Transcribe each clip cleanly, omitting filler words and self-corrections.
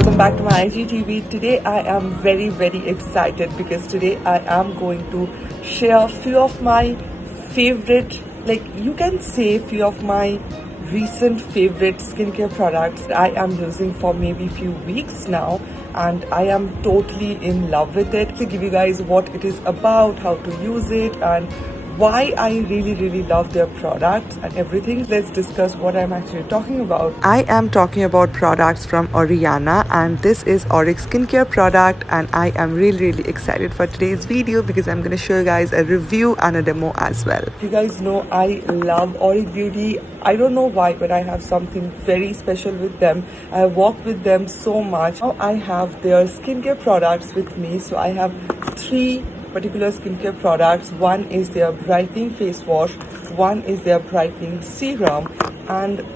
welcome back to my IGTV. Today I am very excited because today I am going to share a few of my favorite, you can say few of my recent favorite skincare products that I am using for maybe few weeks now, and I am totally in love with it. To give you guys what it is about, how to use it, and why I really love their products and everything. Let's discuss what I'm actually talking about. I am talking about products from Aureana, and this is Auric skincare product, and I am really excited for today's video because I'm going to show you guys a review and a demo as well. You guys know I love Auric Beauty. I don't know why, but I have something very special with them. I have worked with them so much. Now I have their skincare products with me. So I have three particular skincare products. One is their brightening face wash, one is their brightening serum, and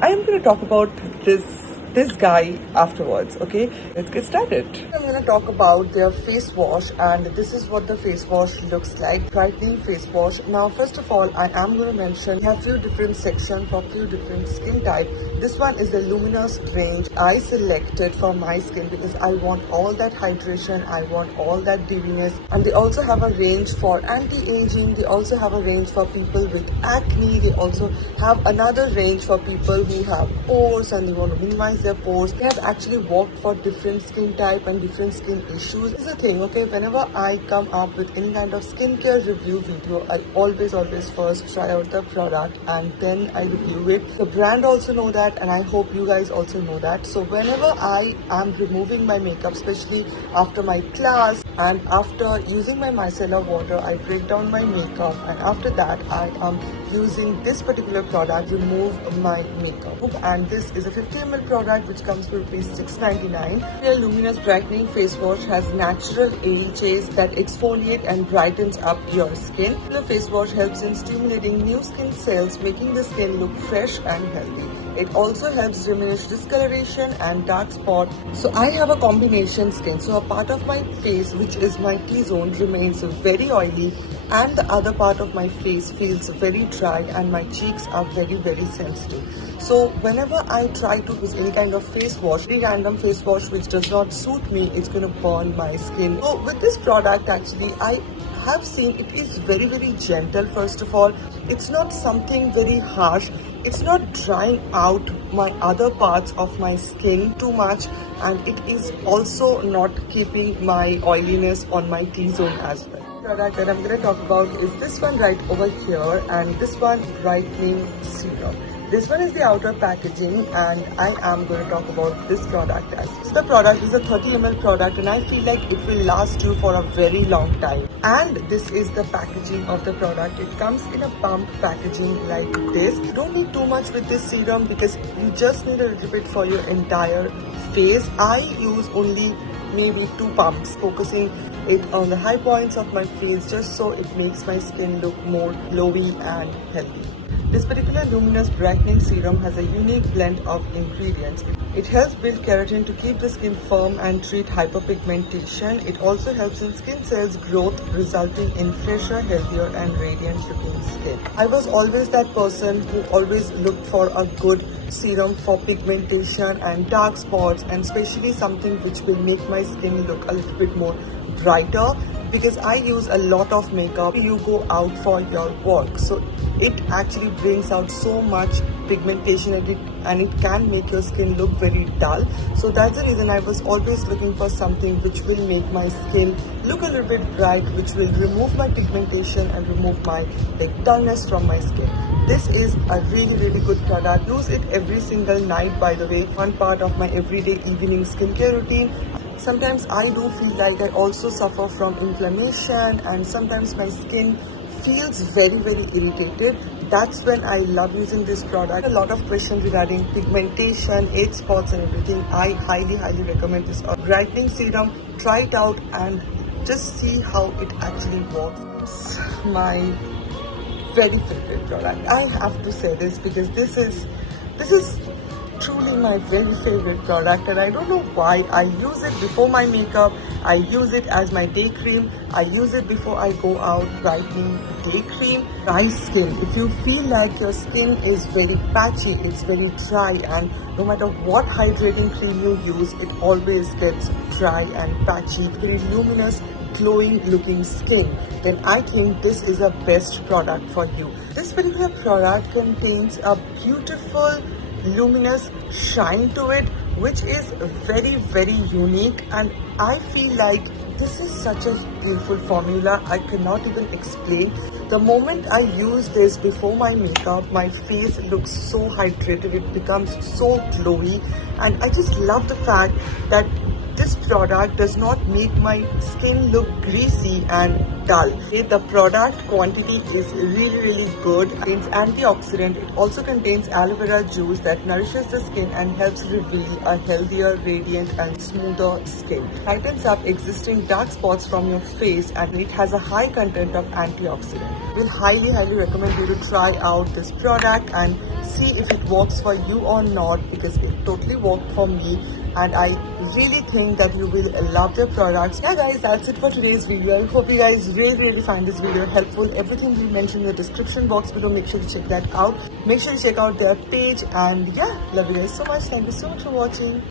I am going to talk about this guy afterwards. Okay, let's get started. I'm going to talk about their face wash, and this is what the face wash looks like. Brightening face wash. Now first of all, I am going to mention we have few different sections for few different skin type. This one is the Luminous range. I selected for my skin because I want all that hydration, I want all that dewiness, and they also have a range for anti-aging. They also have a range for people with acne. They also have another range for people who have pores and they want to minimize their pores. They have actually worked for different skin type and different skin issues. This is the thing, okay, whenever I come up with any kind of skincare review video, I always first try out the product and then I review it. The brand also know that, and I hope you guys also know that. So whenever I am removing my makeup, especially after my class and after using my micellar water, I break down my makeup, and after that I am using this particular product, remove my makeup. And this is a 50 ml product which comes for ₹6.99. Their Luminous brightening face wash has natural AHAs that exfoliate and brightens up your skin. The face wash helps in stimulating new skin cells, making the skin look fresh and healthy. It also helps diminish discoloration and dark spot. So I have a combination skin. So a part of my face, which is my T-zone, remains very oily, and the other part of my face feels very dry, and my cheeks are very sensitive. So whenever I try to use any kind of face wash, any random face wash which does not suit me, it's going to burn my skin. So with this product, actually I have seen it is very gentle. First of all, it's not something very harsh. It's not drying out my other parts of my skin too much, and it is also not keeping my oiliness on my T-zone as well. The product that I'm going to talk about is this one right over here, and this one, brightening serum. This one is the outer packaging, and I am going to talk about this product as well. The product is a 30 ml product, and I feel like it will last you for a very long time. And this is the packaging of the product. It comes in a pump packaging like this. You don't need too much with this serum because you just need a little bit for your entire face. I use only maybe 2 pumps, focusing it on the high points of my face just so it makes my skin look more glowy and healthy. This particular Luminous brightening serum has a unique blend of ingredients. It helps build keratin to keep the skin firm and treat hyperpigmentation. It also helps in skin cells growth, resulting in fresher, healthier and radiant looking skin. I was always that person who always looked for a good serum for pigmentation and dark spots, and especially something which will make my skin look a little bit more brighter, because I use a lot of makeup. You go out for your work, so it actually brings out so much pigmentation and it can make your skin look very dull. So that's the reason I was always looking for something which will make my skin look a little bit bright, which will remove my pigmentation and remove my dullness from my skin. This is a really good product. Use it every single night, by the way. One part of my everyday evening skincare routine. Sometimes I do feel like I also suffer from inflammation, and sometimes my skin feels very irritated. That's when I love using this product. A lot of questions regarding pigmentation, age spots and everything. I highly recommend this brightening serum. Try it out and just see how it actually works. It's my very favorite product. I have to say this because this is truly my very favorite product, and I don't know why. I use it before my makeup, I use it as my day cream, I use it before I go out. Brightening day cream. Dry skin, if you feel like your skin is very patchy, it's very dry, and no matter what hydrating cream you use, it always gets dry and patchy, very luminous, glowing looking skin, then I think this is a best product for you. This particular product contains a beautiful luminous shine to it, which is very unique, and I feel like this is such a beautiful formula. I cannot even explain. The moment I use this before my makeup, my face looks so hydrated, it becomes so glowy, and I just love the fact that this product does not make my skin look greasy and dull. The product quantity is really good. It contains antioxidant. It also contains aloe vera juice that nourishes the skin and helps reveal a healthier, radiant and smoother skin. It lightens up existing dark spots from your face, and it has a high content of antioxidant. We'll highly recommend you to try out this product and see if it works for you or not, because it totally worked for me, and I really think that you will love their products. Yeah guys, that's it for today's video. I hope you guys really find this video helpful. Everything we mentioned in the description box below, make sure to check that out. Make sure to check out their page, and yeah, love you guys so much. Thank you so much for watching.